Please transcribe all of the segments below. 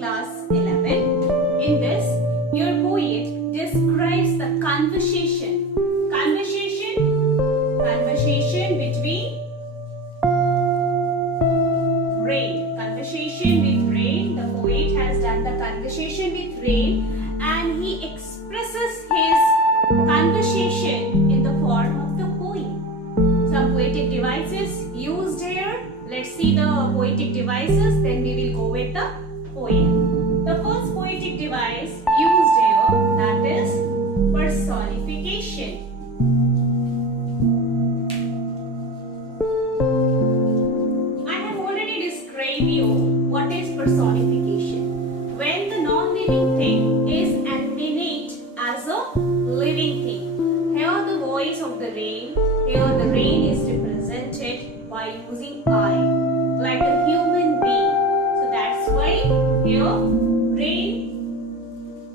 class 11. In this, your poet describes the conversation between rain. Conversation with rain. The poet has done the conversation with rain, and he expresses his conversation in the form of the poem. Some poetic devices used here. Let's see the poetic devices, then we will go with the poem. The first poetic device used here, that is personification. I have already described you what is personification. When the non-living thing is animate as a living thing. Here the voice of the rain, here the rain is represented by using I, like a human being. So that's why here rain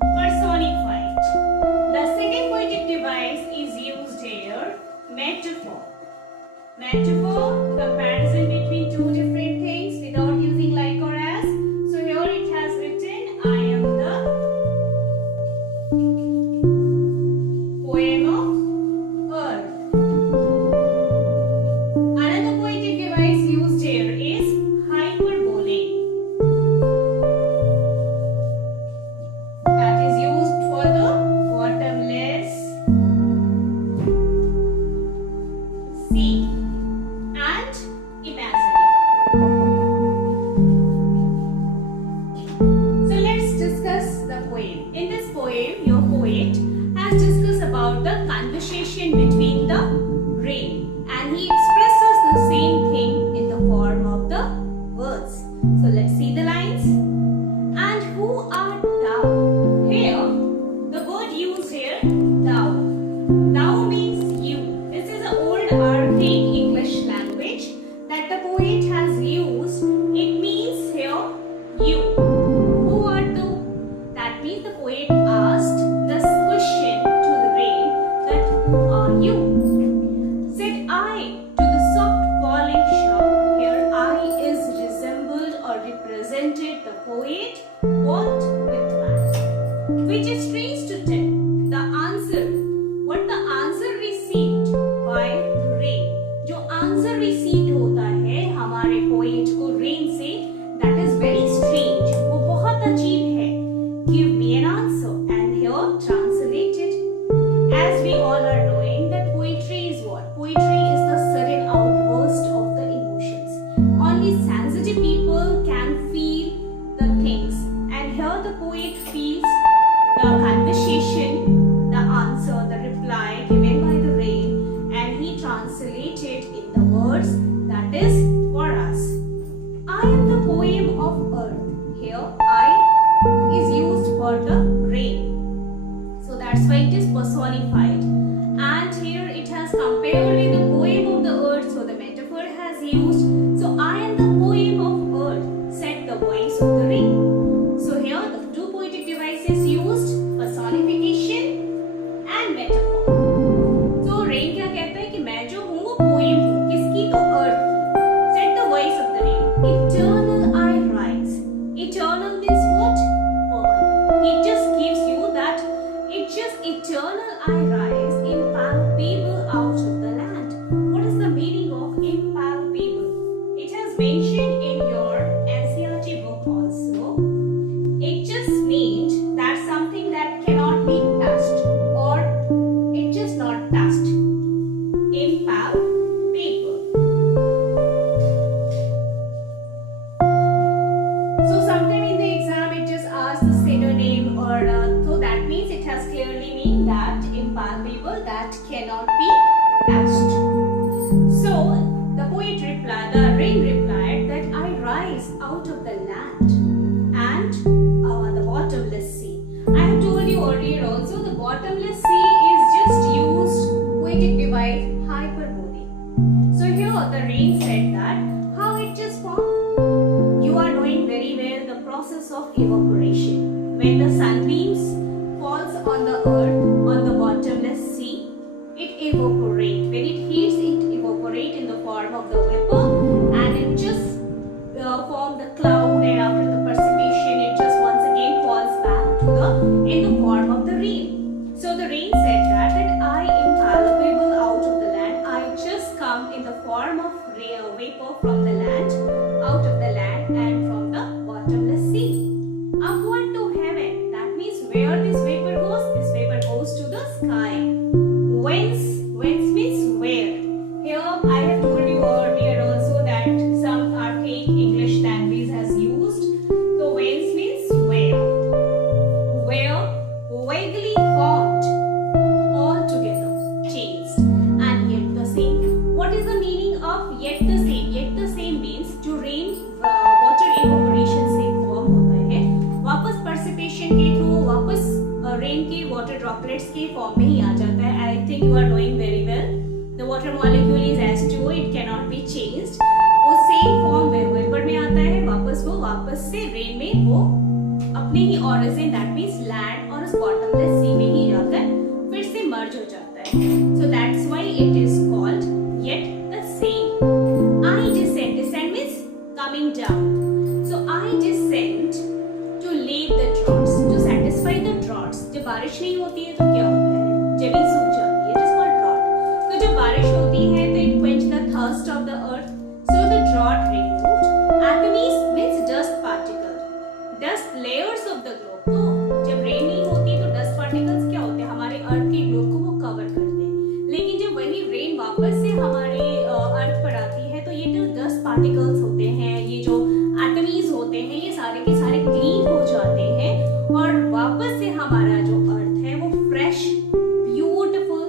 personified. The second poetic device is used here, metaphor. Metaphor, comparison between two different things without using like or as. So here it has written, I am the poem of earth. Another poetic device used here is hyperbole. That is used for the bottomless sea and imaginary. So let's discuss the poem. In this poem, your poet has discussed about the conversation between the rain, and he expresses the same thing in the form of the words. So let's see the lines. And who art thou? Here, the word used here, thou. Thou means you. This is an old archaic English language that the poet has used. It means here, you. Who art thou? That means the poet asked this question to the rain, that who are you? Said I to the soft falling shower. Here I is resembled or represented the poet, what with man. Which is strange to tell. The answer, what the answer received by rain. जो answer received होता है हमारे poet को rain से, that is very strange. वो बहुत अजीब है. Give me an answer, and here translated. As we all are knowing that poetry is what? Poetry is the sudden outburst of the emotions. Only sensitive people can feel the things, and here the poet feels the conversation, the answer, the reply given by the rain, and he translated in the words that is for us. I am the poem of earth. Here I is used for the rain. So that's why it is personified. And here it has compared with the poem of the earth. So the metaphor has used. So I am the poem of earth, said the voice of the rain. So here the two poetic devices used, personification and metaphor. So rain क्या कहता है कि मैं जो हूँ वो poem हूँ, किसकी? तो earth की. Said the voice of the rain. Eternal I rise. Eternal means what? Permanent. It just gives you that. It's just eternal I rise, impalpable out of the land. What is the meaning of impalpable? It has mentioned in your NCERT book also. It just means that something that cannot be touched, or it just not touched. Impalpable. So sometime in the exam it just asks the synonym, or so that means it has clearly mean that impalpable, that cannot be touched. So the poet replied, the rain replied that I rise out of the land and the bottomless sea. I have told you earlier also, the bottomless sea is just used poetic device hyperbole. So here the rain said that how it just formed. You are knowing very well the process of evaporation. When the sunbeams falls on the earth, on the bottomless sea, it evaporates. When it heats, it evaporates in the form of the vapor, and it just form the cloud, and after the precipitation it just vapor from the land, out of the land, and from the bottomless sea. Upward to heaven. That means where this vapor goes? This vapor goes to the sky. Whence? Whence means where. Here I have told you earlier also that some archaic English language has used. So whence means where. Where? Vaguely formed, altogether changed, and yet the same. What is the meaning of yet the same? Yet the same means जो rain water evaporation से form होता है, वापस precipitation के through वापस rain के water droplets के form में ही आ जाता है. I think you are knowing very well. The water molecule is H2O, it cannot be changed. वो same form vapor में आता है, वापस से rain में वो अपने ही origin, that means land और उस bottomless sea में ही जाकर फिर से merge हो जाता है. So that's why it is called yet the same. I descend. Descend means coming down. So I descend to leave the droughts, to satisfy the droughts. जब बारिश नहीं होती है तो क्या होता है? जमीन सूख जाती है. It is called drought. तो जब बारिश होती है तो it quench the thirst of the earth. So the drought removed. Atomies means dust particles. Dust layers of the globe. तो जब रेन नहीं होती तो डस्ट पार्टिकल्स क्या होते हैं? हमारे अर्थ के ग्लोब को वो कवर करते हैं. लेकिन जब वही रेन वापस से हमारे अर्थ पर आती है तो ये जो डस्ट पार्टिकल्स होते हैं, ये जो एटमीज होते हैं, ये सारे के सारे क्लीन हो जाते हैं और वापस से हमारा जो अर्थ है वो फ्रेश, ब्यूटीफुल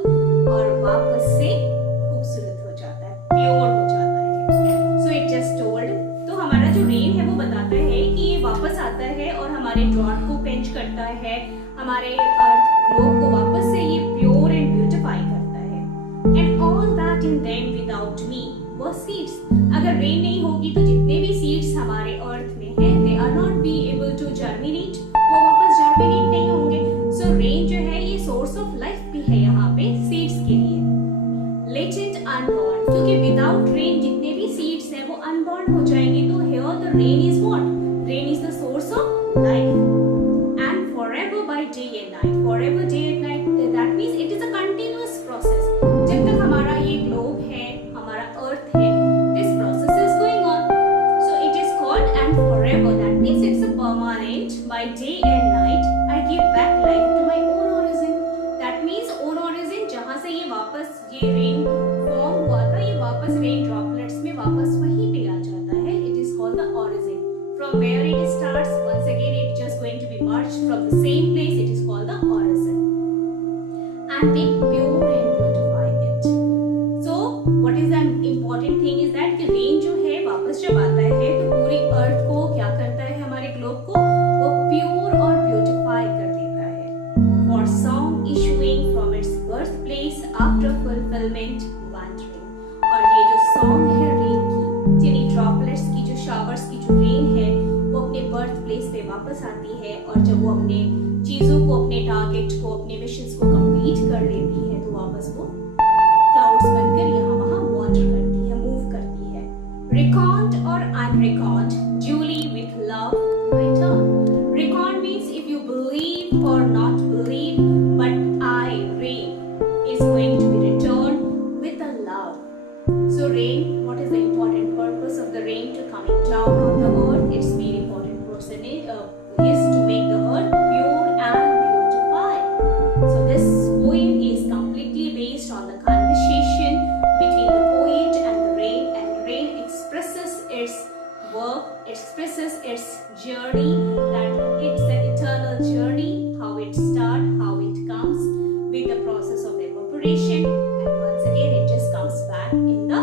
और वापस से खूबसूरत हो जाता है, प्योर हो जाता है. So it just told. तो हमारा जो रेन है वो बताता है कि ये वापस आता है और हमारे ड्रॉट को क्वेंच करता है, हमारे अर्थ ग्लोब को वापस से ये प्योर एंड ब्यूटिफाई करता है. And all that in them without me were seeds. अगर रेन नहीं होगी तो जितने भी सीड्स हमारे अर्थ में हैं, they are not be able to germinate, वो वापस जर्मिनेट नहीं होंगे. सो रेन जो है ये सोर्स ऑफ लाइफ भी है यहाँ पे सीड्स के लिए. लेटेंट अनबॉर्न, क्योंकि विदाउट रेन जितने भी सीड्स हैं वो अनबॉर्न हो जाएंगे. तो here the rain is what? Rain is the source of life. And forever by day and night. Forever day and night, that means it is a continuous process. जब तक हमारा ये globe है, हमारा earth है, this process is going on. So it is called and forever. That means it's a permanent. By day and night, I give back life to my own origin. That means own origin, जहाँ से ये वापस ये rain form हुआ था, ये वापस rain droplets में वापस वहीं पे आ जाता है. It is called the origin. From where it starts, once again it's just going to be merged from the same place. It is called the origin. And they pure and beautify it. So what is the important thing is that कि rain जो है वापस जब आता है तो पूरी अर्थ को क्या करता है, हमारे ग्लोब को वो प्योर और ब्यूटिफाई कर देता है. For song issuing from its birthplace after fulfillment wandering. और ये जो song है रेन की, जिन्हीं ड्रॉपलेट्स की, जो शावर्स की जो रेन है वो अपने बर्थ प्लेस पे वापस आती है और जब वो अपने चीजों को, अपने टारगेट को, अपने मिशंस को कंप्लीट कर लेती है तो वापस वो क्लाउड्स बनकर यहाँ वहाँ वॉन्डर करती है, मूव करती है. रिकॉन्ड और unreckoned, duly with love return. Reckoned means if you believe और not believe, but I rain is going to be return with a love. So rain, what is the important purpose of the rain to coming down on the earth? Its main important purpose is to make the earth pure and beautify. So this poem is completely based on the conversation between the poet and the rain expresses its work, expresses its journey, that it's an eternal journey, how it starts, how it comes with the process of evaporation, and once again it just comes back in the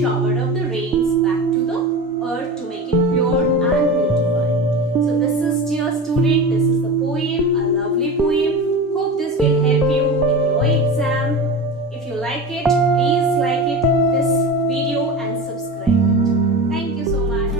shower of the rains back to the earth to make it pure and beautiful. So this is, dear student, this is the poem, a lovely poem. Hope this will help you in your exam. If you like it, please like it, this video, and subscribe it. Thank you so much.